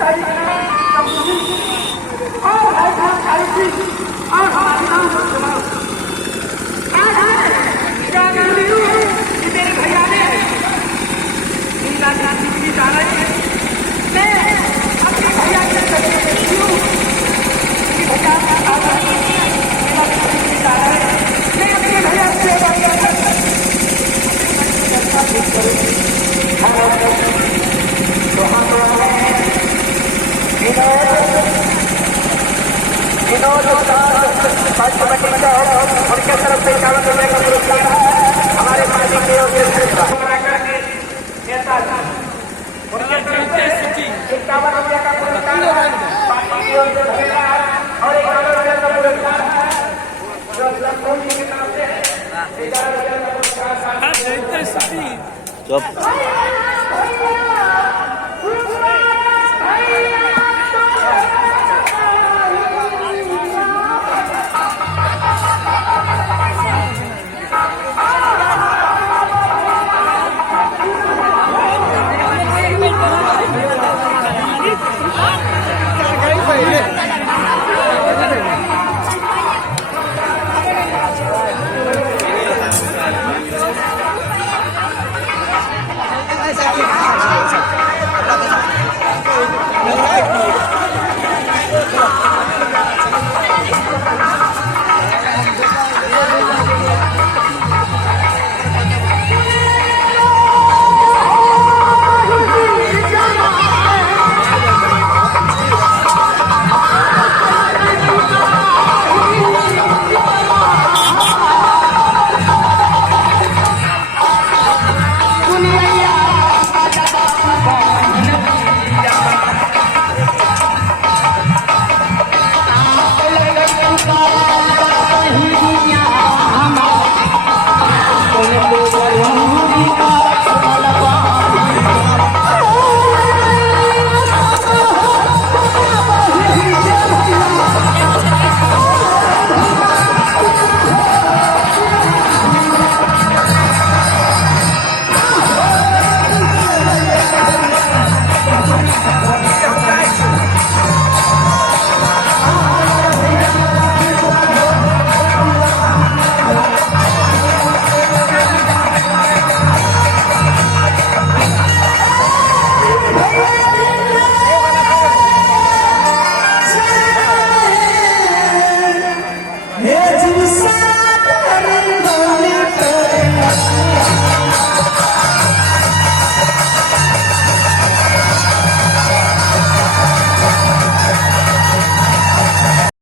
तारीख है और भाई साहब सारी और हमारी नाम आज क्या जरूरी है कि मेरे भैया ने नीला क्रांति की जाना है मैं अपने भैया के भैया मैं अपने भैया से तो हम विनोद उनके तरफ से 51 रुपये का पुरस्कार हमारे पार्टी के नेता उनके तरफ से 51 रुपये का पुरस्कार पार्टी की ओर से धन्यवाद और 51 रुपये का पुरस्कार जो लखनऊ जी की तरफ से 11 रुपये का पुरस्कार